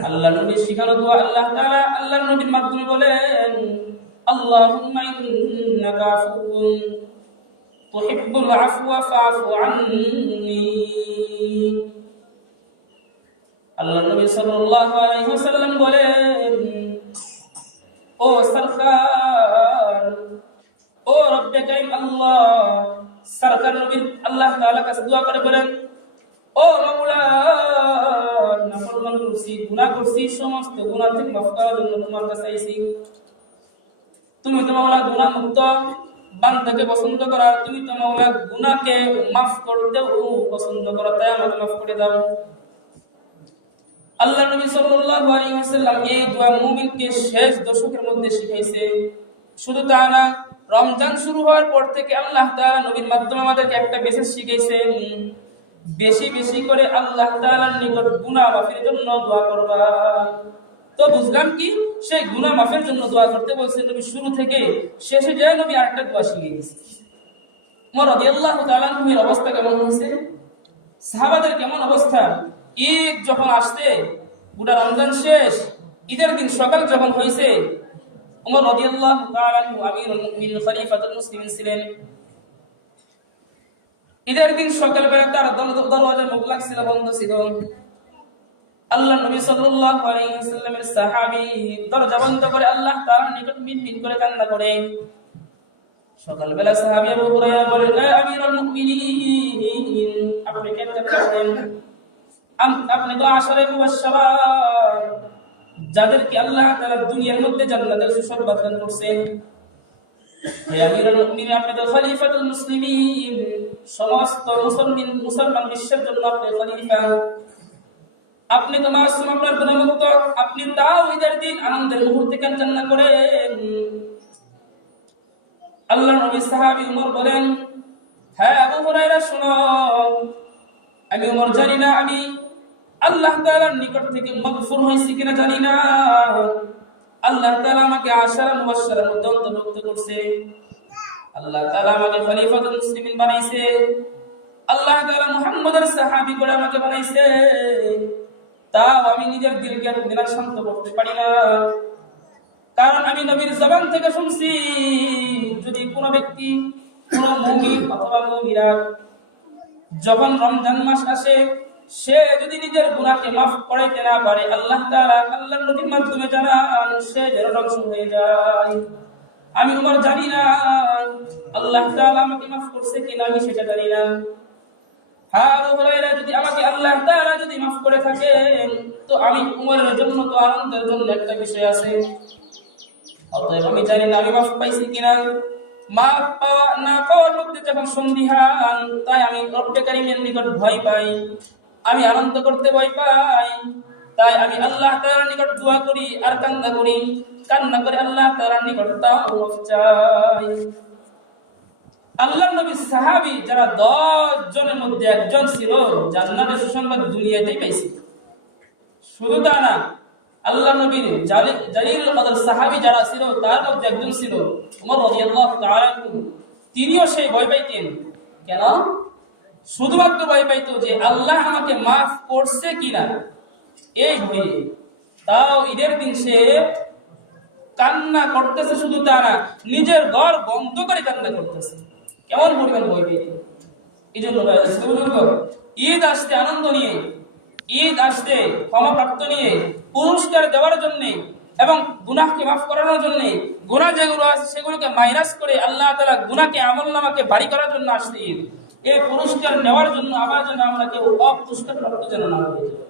আল্লাহর নবীর শিখানো দোয়া আল্লাহ তাআলা আল্লাহর নবীর মাধ্যমে বলেন আল্লাহুম্মা ইন্নাকা আফুউন তুহিব্বুল আফওয়া ফাআফু আন্নী। আল্লাহর নবী সাল্লাল্লাহু আলাইহি ওয়াসাল্লাম বলেন ও সরকার, ও রব্বে কারীম আল্লাহ, সরকার নবী আল্লাহ তাআলার কাছে দোয়া করে বলেন ও মাওলা, নাফরমানি করছি, গুনাহ করছি, সমস্ত গুনাহ থেকে মাফ করার জন্য তোমার কাছে আইছি। তুমি তো মাওলা গুনাহ মুক্ত, বান্দাকে পছন্দ করা, তুমি তো মাওলা গুনাহকে মাফ করতেও পছন্দ করো, তাই আমাকে মাফ করে দাও। আল্লাহ নবী সাল্লাল্লাহু আলাইহি ওয়াসাল্লাম এই দোয়া মুমিনকে শেষ দশকের মধ্যে শিখাইছে। শুধু তা না, রমজান শুরু হওয়ার পর থেকে আল্লাহ তাআলা নবীর মাধ্যমে আমাদেরকে একটা মেসেজ শিখাইছেন, বেশি বেশি করে আল্লাহ তাআলার নিকট গুনাহ মাফের জন্য দোয়া করবা। তো বুঝলাম কি, সেই গুনাহ মাফের জন্য দোয়া করতে বলছেন নবী শুরু থেকে শেষে যায় নবী আরেকটা দোয়া শিখিয়ে দিয়েছেন। ওমর রাদিয়াল্লাহু তাআলা এর অবস্থা কেমন হয়েছে, সাহাবাদের কেমন অবস্থা। ঈদ যখন আসছে, গোটা রমজান শেষ, ঈদের দিন সকাল যখন হয়েছে, ওমর রাদিয়াল্লাহু তাআলা আমিরুল মুমিনিন খলিফাতুল মুসলিমিন ছিলেন। ঈদের দিন সকালবেলা তার দরওয়াজা মুগলাক ছিল, বন্ধ ছিল। আল্লাহ নবী সাল্লাল্লাহু আলাইহি ওয়াসাল্লামের সাহাবী দরজা বন্ধ করে আল্লাহ তাআলার নিকট মিনমিন করে কান্না করে। সকালবেলা সাহাবী আবু হুরায়রা বলেন, এ আমিরুল মুমিনিন, আপনি কেন কান্না করেন? আপনি তো আশারে মুবাশশারা, যাদেরকে আল্লাহ তাআলা দুনিয়ার মধ্যে জান্নাতের সুসংবাদ দান করেছেন। হে আমিরুল মুমিনিন, আপনি তো খলিফাতুল মুসলিমিন, সমস্ত মুসলমান বিশ্বের জন্য আপনি খলিফা। আপনি তো মাসুম, আপনার গুনাহমুক্ত, আপনি তাও ঈদের দিন আনন্দের মুহূর্তে কান্না করেন। আল্লাহর নবী সাহাবী উমর বলেন, হ্যাঁ আবু হুরায়রা শুনো, আমি উমর জানি না আমি আল্লাহ তাআলার নিকট থেকে মাগফুর হইছি কিনা জানি না। আল্লাহ তাআলা আমাকে আশারা মুবাশশারার মধ্যে অন্তর্ভুক্ত করছে। আল্লাহ তাআলা আমাকে খলিফাতুল মুসলিমিন বানাইছে। আল্লাহ তাআলা মুহাম্মদের সাহাবী করে আমাকে বানাইছে। তাও আমি নিজের দিলকে নিরাশ শান্ত করতে পারি না, কারণ আমি নবীর জবান থেকে শুনছি, যদি কোনো ব্যক্তি, কোনো মুমিন অথবা মুমিনা যখন রমজান মাস আসে, সে যদি নিজের গুনাহকে মাফ করাইতে না পারে, আল্লাহ তাআলা আল্লাহর নবীর মাধ্যমে জানান সে যেন ধ্বংস হয়ে যায়। আমি উমর জানি না আল্লাহ তাআলা আমাকে মাফ করছে কিনা, আমি সেটা জানি না। হ্যাঁ আবু হুরায়রা, যদি আমাকে আল্লাহ তাআলা যদি মাফ করে থাকেন, তো আমি উমরের জন্য তো আনন্দের জন্য একটা বিষয় আছে। অতএব আমি জানি না আমি মাফ পাইছি কিনা। মাফ পাওয়া না পাওয়ার মধ্যে যখন সন্দিহান, তাই আমি রব্বে কারীমের নিকট ভয় পাই, আমি আনন্দ করতে ভয় পাই। তাই আমি আল্লাহ তাআলার নিকট দোয়া করি আর কান্না করি, কান্না করে আল্লাহ তাআলার নিকট মাফ চাই। আল্লাহর নবীর সাহাবী যারা 10 জনের মধ্যে একজন ছিল, জান্নাতের সুসংবাদ দুনিয়াতেই পাইছে। শুধু তা না, আল্লাহর নবীর জালিলুল কদর সাহাবী যারা ছিল, তার মধ্যে একজন ছিল ওমর রাদিয়াল্লাহু তাআলা। তিনিও সেই ভয় পাইতেন। কেন? শুধুমাত্র ভয় পাইতো যে আল্লাহ আমাকে মাফ করছে কিনা, এই ভয়ে। তাও ঈদের দিন সে কান্না করতেছে, শুধু তা না, নিজের ঘর বন্ধ করে কান্না করতেছে। কেমন পরিমাণ ভয় পেত। এই জন্য ঈদ আসতে আনন্দ নিয়ে, ঈদ আসতে ক্ষমা প্রাপ্ত নিয়ে, পুরস্কার দেওয়ার জন্য এবং গুনাহকে মাফ করানোর জন্য, গুনাহ যেগুলো আছে সেগুলোকে মাইনাস করে আল্লাহ তাআলা গুনাহকে আমলনামাকে ভারী করার জন্য আসছে ঈদ। এই পুরস্কার নেওয়ার জন্য আবার যেন আমরা কেউ অপুরস্কার প্রাপ্ত যেন না হয়ে যাই।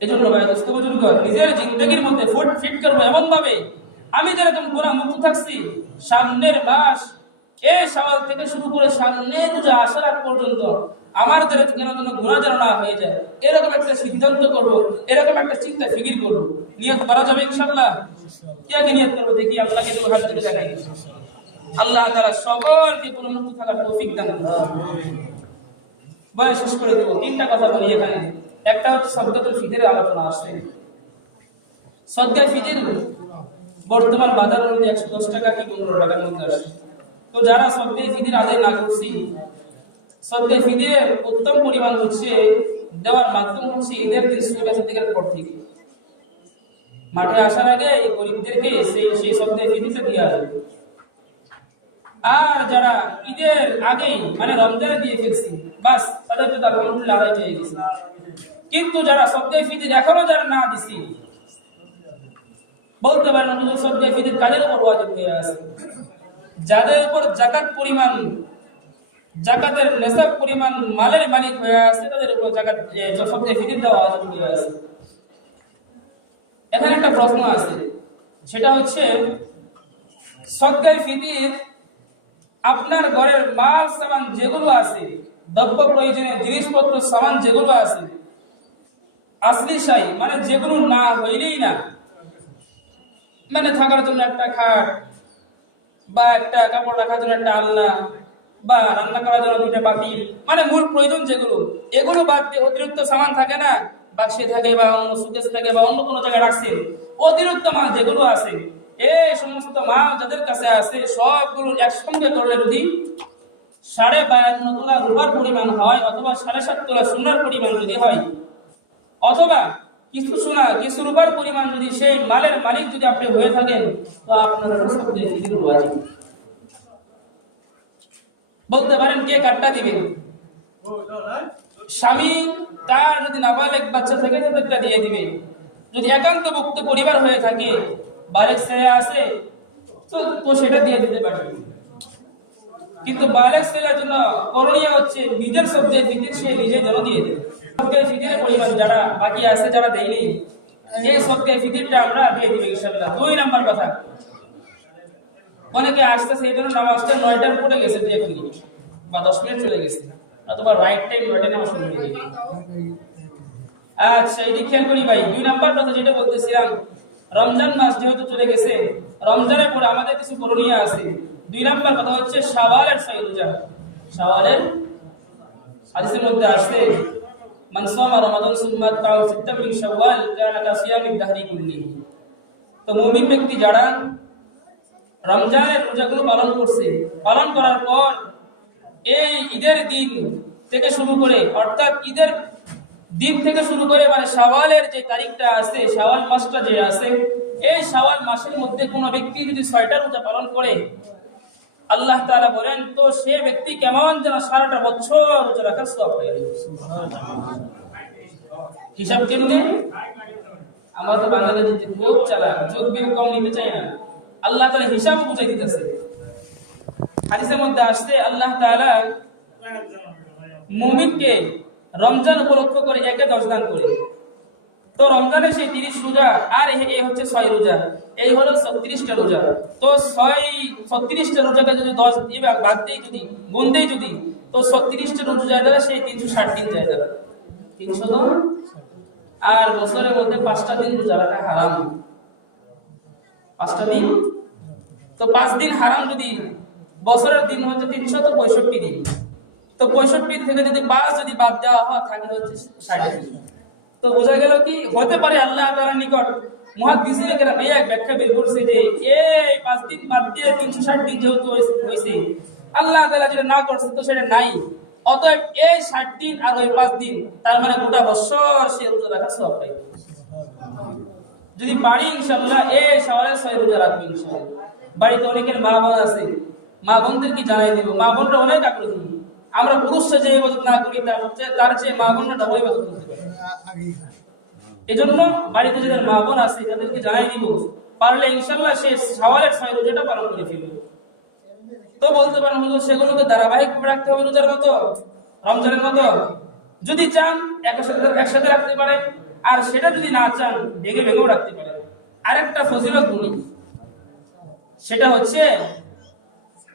এই জন্য ভাই দোস্ত বুজুর্গ, নিজের জিন্দগির মধ্যে ফুট ফিট করবো এমন ভাবে, আমি যেরকম গুনাহ মুক্ত থাকছি, সামনের মাস এই শাওয়াল থেকে শুরু করে সামনে রোজা আসার আগ পর্যন্ত আমার দ্বারা যেন গুনাহ যেন না হয়ে যায়, এরকম একটা সিদ্ধান্ত করব, এরকম একটা চিন্তা ফিকির করব। নিয়ত করা যাবে ইনশাআল্লাহ? কে কে নিয়ত করব দেখি, আল্লাহকে তো হাত তুলে দেখাই। আল্লাহ তাআলা সকলকে মুক্ত থাকার তৌফিক দান করুন। বলে শেষ করে দেব, তিনটা কথা বলি এখানে। একটা হচ্ছে সাদকাতুল ফিতরের আলোচনা আসছে। সাদকা ফিতর বর্তমান বাজার মূল্য 110 টাকা কি 15 টাকার মধ্যে আসে। তো যারা সাদকা ফিতর আদায় না করছি, সাদকা ফিতর উত্তম পরিমাণ হচ্ছে দেওয়ার মাধ্যম হচ্ছে ঈদের দিন সূরা ফাতিহার পর থেকে মাঠে আসার আগে গরিবদেরকে সেই সাদকা ফিতরটা দেওয়া হবে। আর যারা ঈদের আগে মানে রমজানে দিয়ে ফেলছি, বাস তাদের তো আলহামদুলিল্লাহ আদায় হয়ে গেছে। কিন্তু যারা সাদকা ফিতর এখনো যারা না দিছি, বলতে পারেন হুজুর সাদকা ফিতর কাদের উপর ওয়াজিব হয়ে আছে? যাদের উপর যাকাত পরিমাণ, যাকাতের নিসাব পরিমাণ মালের মালিক হয়ে আছে, তাদের উপর যাকাত সাদকা ফিতর দেওয়া ওয়াজিব হয়ে আছে। এখানে একটা প্রশ্ন আছে, সেটা হচ্ছে সাদকা ফিতর আপনার ঘরের মাল সামান যেগুলো আছে, দ্রব্য প্রয়োজনীয় জিনিসপত্র সামান যেগুলো আছে, আসলি শাই মানে যেগুলো না হইলেই না, মানে থাকার জন্য একটা খাট বা একটা কাপড় রাখার জন্য একটা আলনা বা রান্না করার জন্য দুইটা পাতিল, মানে মূল প্রয়োজন যেগুলো, এগুলো বাদ দিয়ে অতিরিক্ত সামান থাকে না, বাক্সে থাকে বা অন্য সুকেস থাকে বা অন্য কোনো জায়গায় রাখছেন, অতিরিক্ত মাল যেগুলো আছে, এই সমস্ত মাল যাদের কাছে আছে সবগুলো একসঙ্গে করলে যদি 52.5 তোলা রূপার পরিমাণ হয়, অথবা 7.5 তোলা সোনার পরিমাণ যদি হয়, অথবা কিছু সোনা কিছু রূপার পরিমাণ যদি সেই মালের মালিক যদি আপনি হয়ে থাকেন, তো আপনার সবচেয়ে ফিতর ওয়াজিব। বলতে পারেন কে কাটটা দিবেন? স্বামী তার যদি নাবালেগ বাচ্চা থাকে তাদেরটা দিয়ে দিবে। যদি একান্তভুক্ত পরিবার হয়ে থাকে, বালেগ ছেলে আছে, তো সেটা দিয়ে দিতে পারে। কিন্তু বালেগ ছেলের জন্য করণীয় হচ্ছে নিজের সবচেয়ে ফিতর সে নিজে যেন দিয়ে দেবে। সবচেয়ে ফিতরের পরিমাণ যারা বাকি আছে, যারা দেয়নি, এই সবচেয়ে ফিতরটা আমরা দিয়ে দিব ইনশাআল্লাহ। 2 নাম্বার কথা, অনেকে আসতেছে এই জন্য নামাজটা 9টার পরে গেছে, 1 মিনিট বা 10 মিনিট চলে গেছে, অথবা রাইট টাইম 9টায় নামাজ শুরু হয়ে গেছে। আচ্ছা, এটি খেয়াল করি ভাই। 2 নাম্বার কথা যেটা বলতেছিলাম, রমজান মাস যেহেতু চলে গেছে, রমজানের পরে আমাদের কিছু করণীয় আছে। 2 নাম্বার কথা হচ্ছে শাওয়ালের 6 রোজা। শাওয়ালের হাদিসের মধ্যে আছে, মান সামা রমাদান সুম্মা তাআউ সিত্তা মিন শাওয়াল কানা কাসিয়ামিদ দাহরি কুল্লিহি। তো মুমিন ব্যক্তি যারা রমজানের রোজাগুলো পালন করছে, পালন করার পর এই ঈদের দিন থেকে শুরু করে, অর্থাৎ ঈদের দিন থেকে শুরু করে মানে শাওয়ালের যে তারিখটা আছে, শাওয়াল মাসটা যে আছে, এই শাওয়াল মাসের মধ্যে কোনো ব্যক্তি যদি 6টা রোজা পালন করে, আল্লাহ তাআলা বলেন তো সে ব্যক্তি কেমন যেন সারাটা বছর রোজা রাখার সওয়াব পায়। হিসাব কেমনে? আমরা তো বাংলাদেশে খুব চালাক, যোগ বিয়োগ কম নিতে চাই না। আল্লাহ তাআলা হিসাব বুঝাই দিতেছে। হাদিসের মধ্যে আসছে আল্লাহ তাআলা মুমিনকে রমজান উপলক্ষ করে 10 দান করে। তো রমজানে সেই 30 রোজা আর এই হচ্ছে 6 রোজা, এই হলো 36টা রোজা। তো 36টা রোজাকে যদি 10 দিয়ে বাদ দেই, যদি গুণ দেই, যদি তো 36টা রোজা যায় দ্বারা সেই 360 দিন যায় দ্বারা 300। আর বছরের মধ্যে 5টা দিন রোজা রাখা হারাম। 5টা দিন, তো 5 দিন হারাম। যদি বছরের দিন হচ্ছে 365 দিন, তো 65 থেকে যদি 5 যদি বাদ দেওয়া হয় থাকে হচ্ছে 60 দিন। তো বোঝা গেল কি হতে পারে আল্লাহ তাআলার নিকট মুহাদ্দিসিনে কেরাম এই এক ব্যাখ্যা বের করছে যে এই 5 দিন বাদ দিয়ে 360 দিন যেহেতু হইছে, আল্লাহ তাআলা যেটা না করছে তো সেটা নাই, অতএব এই 60 দিন আর ওই 5 দিন তার মানে গোটা বছর সে রোজা রাখা সওয়াব পায়। যদি পারি ইনশাআল্লাহ এই শাওয়ালের 6 রোজা রাখবো ইনশাআল্লাহ। বাড়িতে অনেকের মা বোন আছে, মা বোনদেরকে জানাই দিব। মা বোনরা অনেক আগ্রহী, আমরা পুরুষরা যে ইবাদত না করি তার চেয়ে মা বোনরা ডাবল ইবাদত করতে পারে। এজন্য বাড়িতে যাদের মা বোন আছে তাদেরকে জানাই দিব, পারলে ইনশাআল্লাহ সে শাওয়ালের 6 রোজাটা পালন করে ফেলবে। তো বলতে পারেন হুজুর সেগুলোকে ধারাবাহিক রাখতে হবে রোজার মতো, রমজানের মতো? যদি চান একসাথে রাখতে পারে, আর সেটা যদি না চান ভেঙে ভেঙেও রাখতে পারে। আরেকটা ফজিলত বলি, সেটা হচ্ছে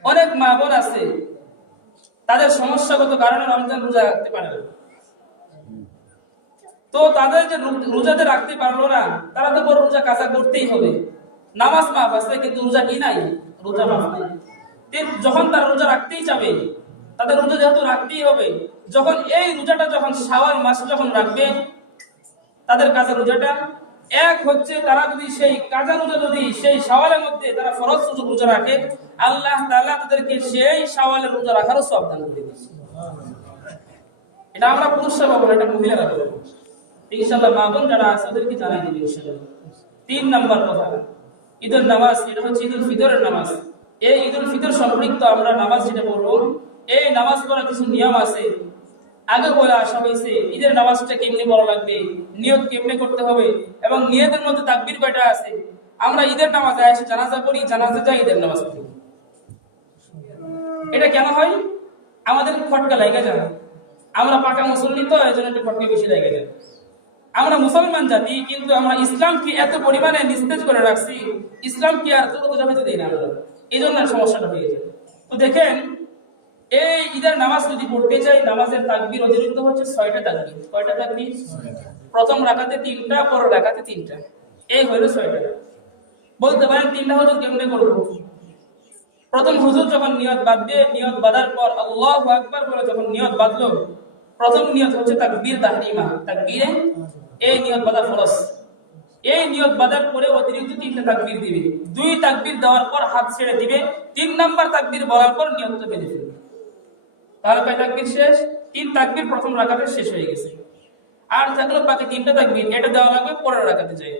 অনেক মা বোন আছে তাদের সমস্যাগত কারণে রমজান রোজা রাখতে পারে না। তো তাদের যে রোজাতে রাখতে পারলো না, তারা তো বড় রোজা কাজা করতেই হবে। নামাজ মাফ আছে কিন্তু রোজা কি নাই? রোজা মাফ নাই। যখন তারা রোজা রাখতেই যাবে, তাদের রোজা যেহেতু রাখতেই হবে, যখন এই রোজাটা যখন শাওয়াল মাসে যখন রাখবে, তাদের কাজা রোজাটা এক হচ্ছে, তারা যদি সেই কাজা রোজা যদি সেই শাওয়ালের মধ্যে তারা ফরজ রোজা রাখে, আল্লাহ তাআলা তাদেরকে সেই শাওয়ালের রোজা রাখারও সওয়াব দান করে দিয়েছে। এটা আমরা পুরুষরা পাবো না, এটা মহিলারা পাবো ইনশাআল্লাহ। মা বোন যারা আছে ওদেরকে জানাই দিবে ইনশাআল্লাহ। 3 নাম্বার কথা, ঈদের নামাজ। এটা হচ্ছে ঈদুল ফিতরের নামাজ। এই ঈদুল ফিতর সম্পর্কিত আমরা নামাজ যেটা পড়বো, এই নামাজ পড়ার কিছু নিয়ম আছে। আগে বলে আসা হয়েছে ঈদের নামাজটা কেমনে পড়া লাগবে, নিয়ত কেমনে করতে হবে, এবং নিয়তের মধ্যে তাকবীর কয়টা আছে। আমরা ঈদের নামাজে এসে জানাজা পড়ি, জানাজা যাই ঈদের নামাজ পড়ি। এটা কেন হয়? আমাদের ফটকা লাগা যায়, আমরা পাকা মুসল্লি তো এই জন্য একটু ফটকা বেশি লাগা যায়। আমরা মুসলমান জাতি, কিন্তু আমরা ইসলামকে এত পরিমাণে নিস্তেজ করে রাখছি, ইসলামকে আর তরুণ হতে দেই না আমরা, এই জন্য সমস্যাটা হয়ে যায়। তো দেখেন এই ঈদের নামাজ যদি পড়তে চাই, নামাজের তাকবীর অতিরিক্ত হচ্ছে 6টা তাকবীর। কয়টা তাকবীর? প্রথম রাকাতে 3টা, পরের রাকাতে 3টা, এই হলো 6টা। বলতে পারেন 3টা হুজুর কেমনে করব? প্রথম হুজুর যখন নিয়ত বাঁধবে, নিয়ত বাঁধার পর আল্লাহু আকবার বলে যখন নিয়ত বাঁধলো, প্রথম নিয়ত হচ্ছে তাকবীর তাহরিমা, তাকবীরে এই নিয়ত বাঁধা ফরজ। এই নিয়ত বাঁধার পরে অতিরিক্ত 3টা তাকবীর দিবে। 2 তাকবীর দেওয়ার পর হাত ছেড়ে দিবে। 3 নাম্বার তাকবীর বলার পর নিয়তটা বেঁধে ফেলবে। তাহলে কয় তাকবীর শেষ? 3 তাকবীর প্রথম রাকাতে শেষ হয়ে গেছে। আর থাকলো বাকি 3টা তাকবীর, এটা দেওয়া লাগবে পরের রাকাতে যায়।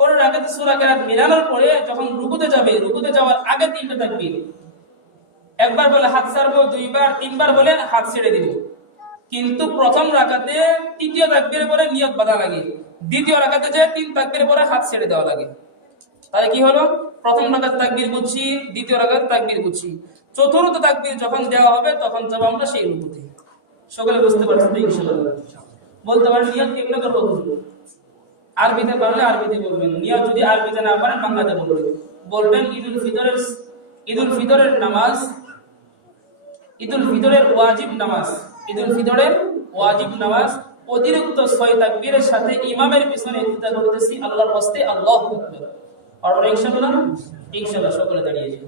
পরের রাকাতে সূরা কেরাত মিলানোর পরে যখন রুকুতে যাবে, রুকুতে যাওয়ার আগে 3টা তাকবীর। একবার বলে হাত ছাড়বো, 2বার, 3বার বলে হাত ছেড়ে দিব। কিন্তু প্রথম রাকাতে 3য় তাকবীরের পরে নিয়ত বাঁধা লাগে, দ্বিতীয় রাকাতে যে 3 তাকবীরের পরে হাত ছেড়ে দেওয়া লাগে। তাহলে কি হলো? প্রথম রাকাতে তাকবীর বুঝছি, দ্বিতীয় রাকাতে তাকবীর বুঝছি, চতুর্থ তাকবীর যখন দেওয়া হবে তখন যাব আমরা সেই রুকুতে। সকলে বুঝতে পারছেন তো ইনশাআল্লাহ? বলতে পারেন নিয়ত কেমনে করব হুজুর? আরবিতে পারলে আরবিতে বলবেন, নিয়ত যদি আরবিতে না পারেন বাংলাতে বলবেন। বলবেন ঈদুল ফিতরের নামাজ, ঈদুল ফিতরের ওয়াজিব নামাজ, ঈদুল ফিতরের ওয়াজিব নামাজ অতিরিক্ত 6 তাকবীরের সাথে ইমামের পিছনে ইক্তিদা করতেছি আল্লাহর ওয়াস্তে, আল্লাহু আকবার। আর ইনশাআল্লাহ, ইনশাআল্লাহ সকলে দাঁড়িয়ে যান।